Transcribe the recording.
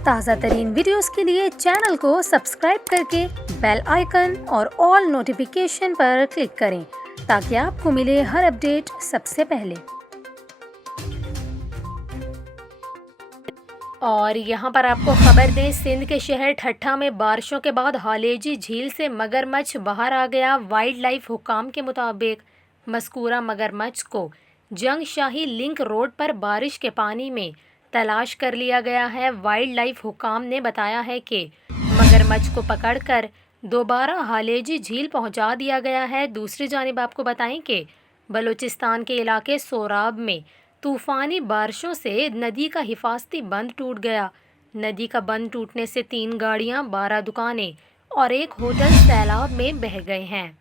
ताज़ा तरीन वीडियोस के लिए चैनल को सब्सक्राइब करके बेल आइकन और ऑल नोटिफिकेशन पर क्लिक करें ताकि आपको मिले हर अपडेट सबसे पहले। और यहाँ पर आपको खबर दें, सिंध के शहर ठट्ठा में बारिशों के बाद हालेजी झील से मगरमच्छ बाहर आ गया। वाइल्ड लाइफ हुकाम के मुताबिक मज़कूरा मगरमच्छ को जंगशाही लिंक रोड पर बारिश के पानी में तलाश कर लिया गया है। वाइल्ड लाइफ हुकाम ने बताया है कि मगरमच्छ को पकड़कर दोबारा हालेजी झील पहुंचा दिया गया है। दूसरी जानिब आपको बताएं कि बलूचिस्तान के इलाके सोराब में तूफ़ानी बारिशों से नदी का हिफाजती बंद टूट गया। नदी का बंद टूटने से 3 गाड़ियां, 12 दुकानें और एक होटल सैलाब में बह गए हैं।